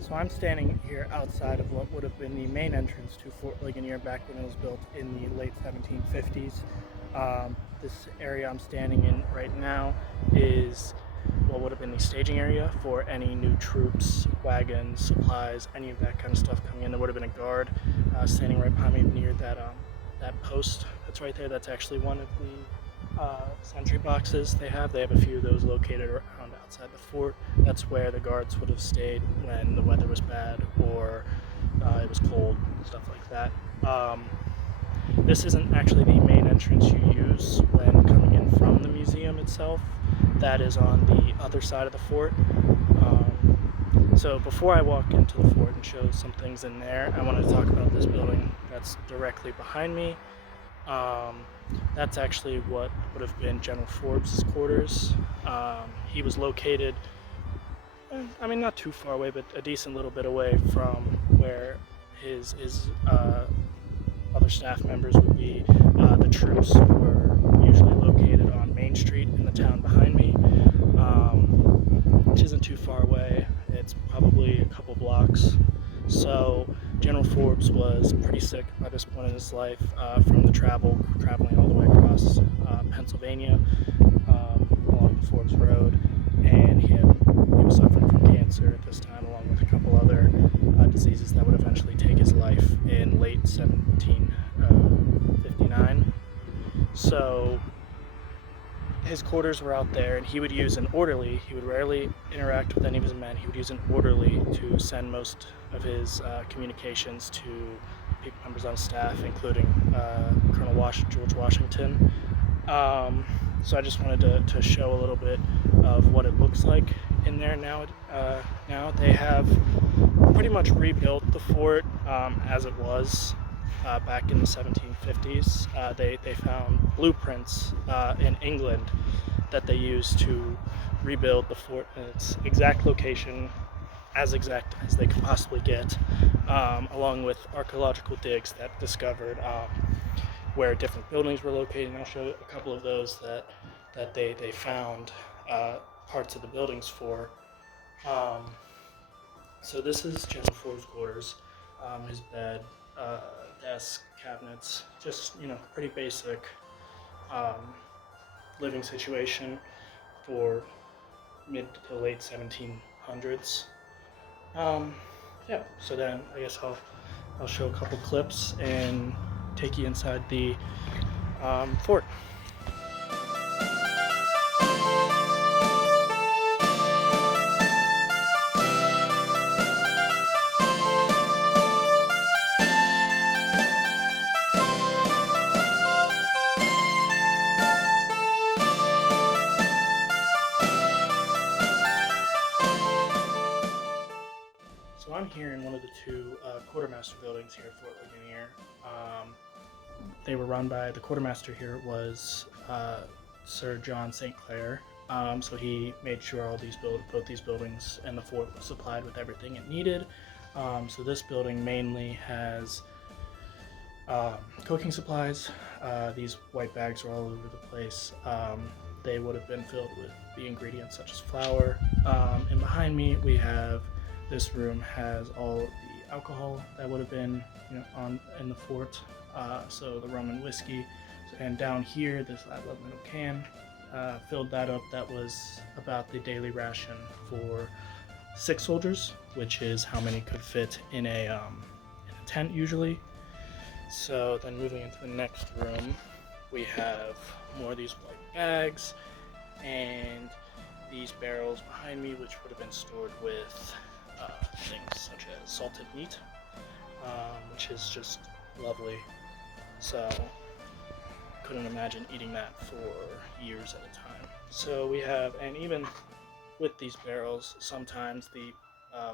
So I'm standing here outside of what would have been the main entrance to Fort Ligonier back when it was built in the late 1750s. This area I'm standing in right now is what would have been the staging area for any new troops, wagons, supplies, any of that kind of stuff coming in. There would have been a guard standing right behind me near that post that's right there. That's actually one of the sentry boxes they have. They have a few of those located around outside the fort. That's where the guards would have stayed when the weather was bad or it was cold, stuff like that. This isn't actually the main entrance you use when coming in from the museum itself. That is on the other side of the fort. So before I walk into the fort and show some things in there, I want to talk about this building that's directly behind me. That's actually what would have been General Forbes' quarters. He was located, not too far away, but a decent little bit away from where his other staff members would be. The troops were usually located on Main Street in the town behind me, which isn't too far away. It's probably a couple blocks. So General Forbes was pretty sick by this point in his life from the traveling all the way across Pennsylvania along the Forbes Road, and he was suffering from cancer at this time, along with a couple other diseases that would eventually take his life in late 1759. So his quarters were out there, and he would use an orderly. He would rarely interact with any of his men. He would use an orderly to send most of his communications to members on staff, including Colonel George Washington. So I just wanted to show a little bit of what it looks like in there now. Now they have pretty much rebuilt the fort as it was back in the 1750s. They found blueprints in England that they used to rebuild the fort in its exact location, as exact as they could possibly get, along with archaeological digs that discovered where different buildings were located. And I'll show a couple of those that they found parts of the buildings for. So this is General Ford's quarters, his bed, desk, cabinets, just pretty basic living situation for mid to late 1700s. Yeah, so then I guess I'll show a couple clips and take you inside the fort. So I'm here in one of the two quartermaster buildings here at Fort Ligonier. They were run by, the quartermaster here was Sir John St. Clair. So he made sure both these buildings and the fort was supplied with everything it needed. So this building mainly has cooking supplies. These white bags are all over the place. They would have been filled with the ingredients such as flour. And behind me we have, this room has all the alcohol that would have been in the fort. So the rum and whiskey. And down here, this aluminum can filled that up. That was about the daily ration for 6 soldiers, which is how many could fit in a tent usually. So then moving into the next room, we have more of these white bags and these barrels behind me, which would have been stored with things such as salted meat, which is just lovely. So couldn't imagine eating that for years at a time. So we have, and even with these barrels, sometimes the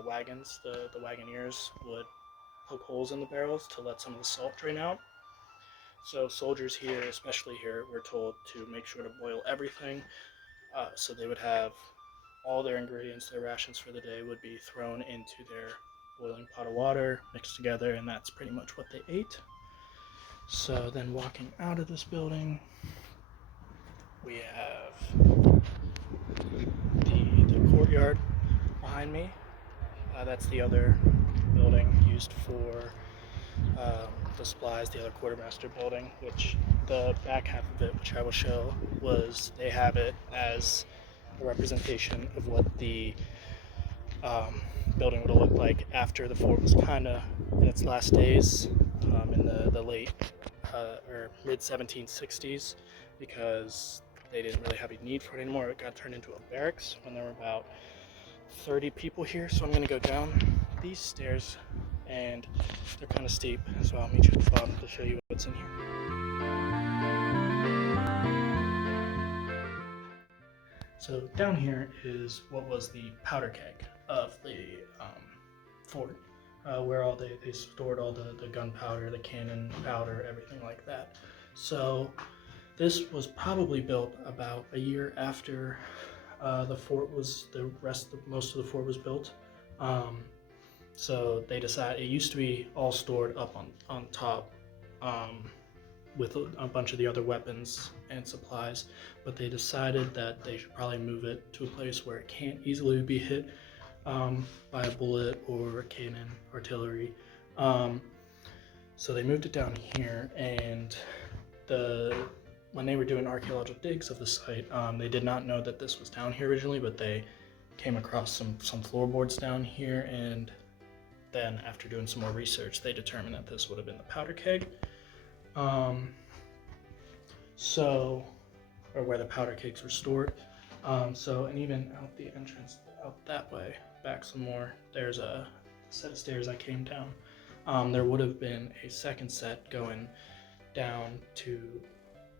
wagons, the wagoners would poke holes in the barrels to let some of the salt drain out. So soldiers here, especially here, were told to make sure to boil everything. So they would have all their ingredients, their rations for the day would be thrown into their boiling pot of water, mixed together, and that's pretty much what they ate. So then walking out of this building, we have the courtyard behind me. That's the other building used for the supplies, the other quartermaster building, which the back half of it, which I will show, was they have it as a representation of what the building would have looked like after the fort was kind of in its last days in the late or mid 1760s, because they didn't really have a need for it anymore. It got turned into a barracks when there were about 30 people here. So I'm going to go down these stairs, and they're kind of steep, so I'll meet you at the bottom to show you what's in here. So down here is what was the powder keg of the fort, where they stored all the gunpowder, the cannon powder, everything like that. So this was probably built about a year after most of the fort was built. So they decided, it used to be all stored up on top with a bunch of the other weapons and supplies, but they decided that they should probably move it to a place where it can't easily be hit by a bullet or a cannon, artillery. So they moved it down here, and when they were doing archaeological digs of the site, they did not know that this was down here originally, but they came across some floorboards down here, and then after doing some more research, they determined that this would have been the powder keg. Or where the powder kegs were stored. And even out the entrance out that way, back some more, there's a set of stairs I came down. There would have been a second set going down to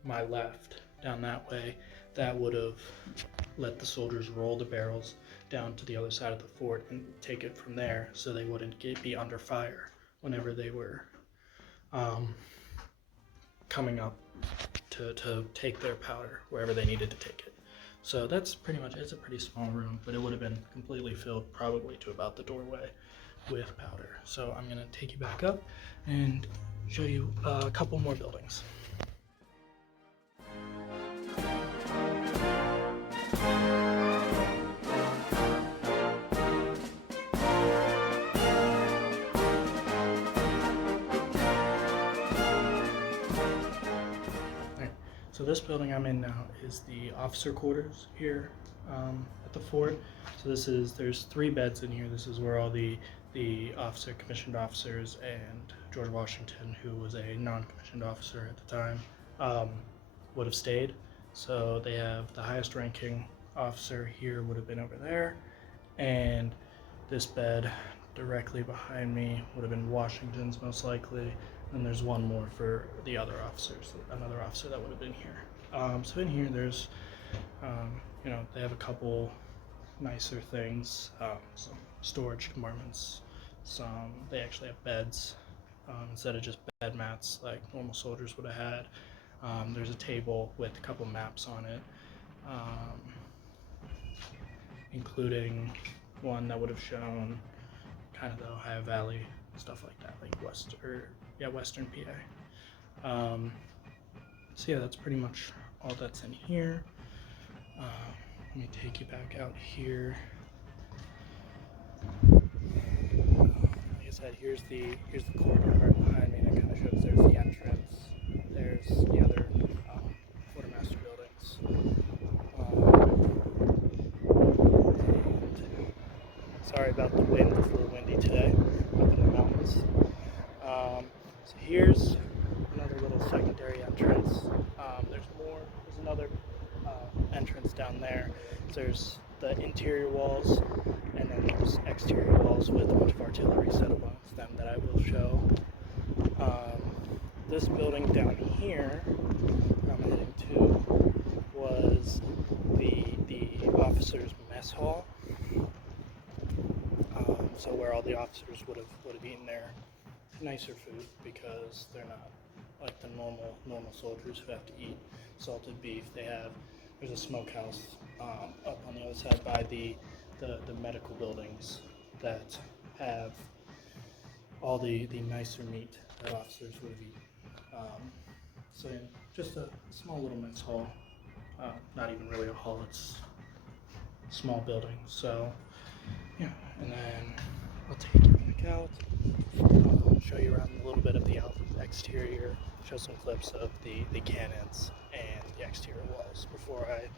my left, down that way, that would have let the soldiers roll the barrels down to the other side of the fort and take it from there, so they wouldn't be under fire whenever they were coming up to take their powder wherever they needed to take it. So that's pretty much, it's a pretty small room, but it would have been completely filled probably to about the doorway with powder. So I'm going to take you back up and show you a couple more buildings. So this building I'm in now is the officer quarters here at the fort. So there's 3 beds in here. This is where all the commissioned officers and George Washington, who was a non-commissioned officer at the time, would have stayed. So they have the highest ranking officer here would have been over there, and this bed directly behind me would have been Washington's most likely. And there's one more for the other officers, another officer that would have been here. So in here, there's, they have a couple nicer things, some storage compartments. They actually have beds instead of just bed mats like normal soldiers would have had. There's a table with a couple maps on it, including one that would have shown kind of the Ohio Valley, stuff like that, like Western PA. So yeah, that's pretty much all that's in here. Let me take you back out here. Like I said, here's the corridor right behind me that kind of shows there's the entrance. There's the other quartermaster buildings. Sorry about the wind, it's a little windy today up in the mountains. So here's another little secondary entrance. There's another entrance down there. So there's the interior walls, and then there's exterior walls with a bunch of artillery set amongst them that I will show. This building down here I'm heading to was the officers' mess hall. So where all the officers would have eaten their nicer food, because they're not like the normal soldiers who have to eat salted beef. There's a smokehouse up on the other side by the medical buildings that have all the nicer meat that officers would have eaten. So yeah, just a small little mess hall, not even really a hall, it's a small building. So yeah, and then I'll take you back out. Show you around a little bit of the exterior. Show some clips of the cannons and the exterior walls before I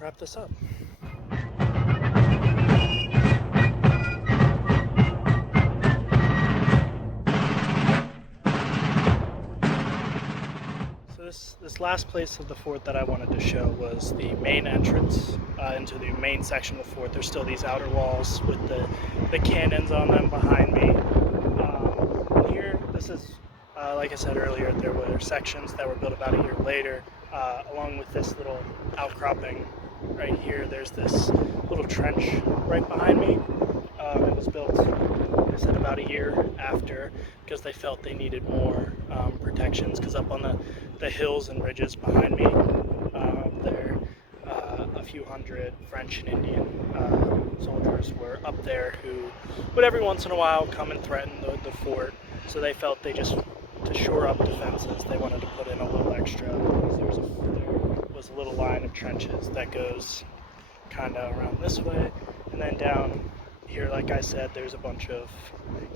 wrap this up. So this last place of the fort that I wanted to show was the main entrance into the main section of the fort. There's still these outer walls with the cannons on them behind me. Here, this is, like I said earlier, there were sections that were built about a year later, along with this little outcropping right here. There's this little trench right behind me. It was built, like I said, about a year after, because they felt they needed more protections, because up on the hills and ridges behind me, there, a few hundred French and Indian soldiers were up there who would every once in a while come and threaten the fort. So they felt they just, to shore up defenses, they wanted to put in a little extra. So there was a little line of trenches that goes kind of around this way, and then down here, like I said, there's a bunch of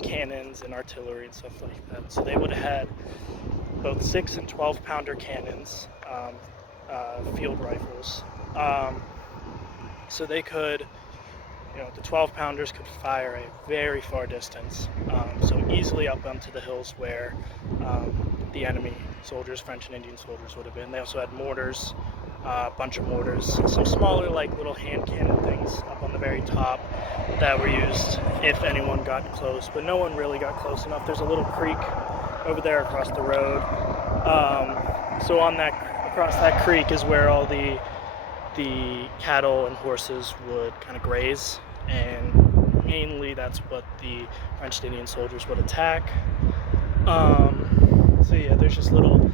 cannons and artillery and stuff like that. So they would have had both 6 and 12 pounder cannons, field rifles. So they could, the 12 pounders could fire a very far distance, so easily up onto the hills where the enemy soldiers, French and Indian soldiers, would have been. They also had mortars, a bunch of mortars, some smaller like little hand cannon things up on the very top that were used if anyone got close, but no one really got close enough. There's a little creek over there across the road, so across that creek is where all the cattle and horses would kind of graze, and mainly that's what the French and Indian soldiers would attack. So yeah, there's just little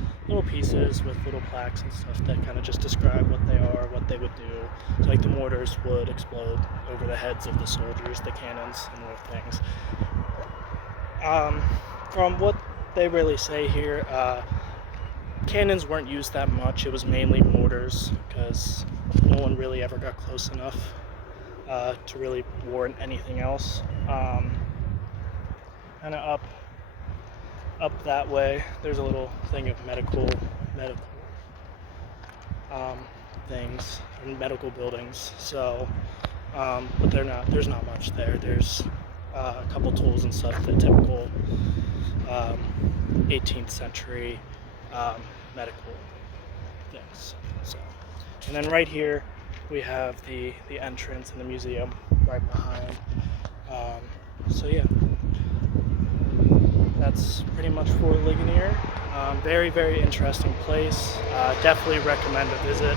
pieces with little plaques and stuff that kind of just describe what they are, what they would do. So like the mortars would explode over the heads of the soldiers, the cannons, and other things. From what they really say here, cannons weren't used that much. It was mainly mortars, because no one really ever got close enough to really warrant anything else. Kind of up that way, there's a little thing of medical things and medical buildings. So, but there's not much there. There's a couple tools and stuff, the typical 18th century medical things. So, and then right here we have the entrance and the museum right behind. So yeah, that's pretty much Fort Ligonier. Very, very interesting place. Definitely recommend a visit.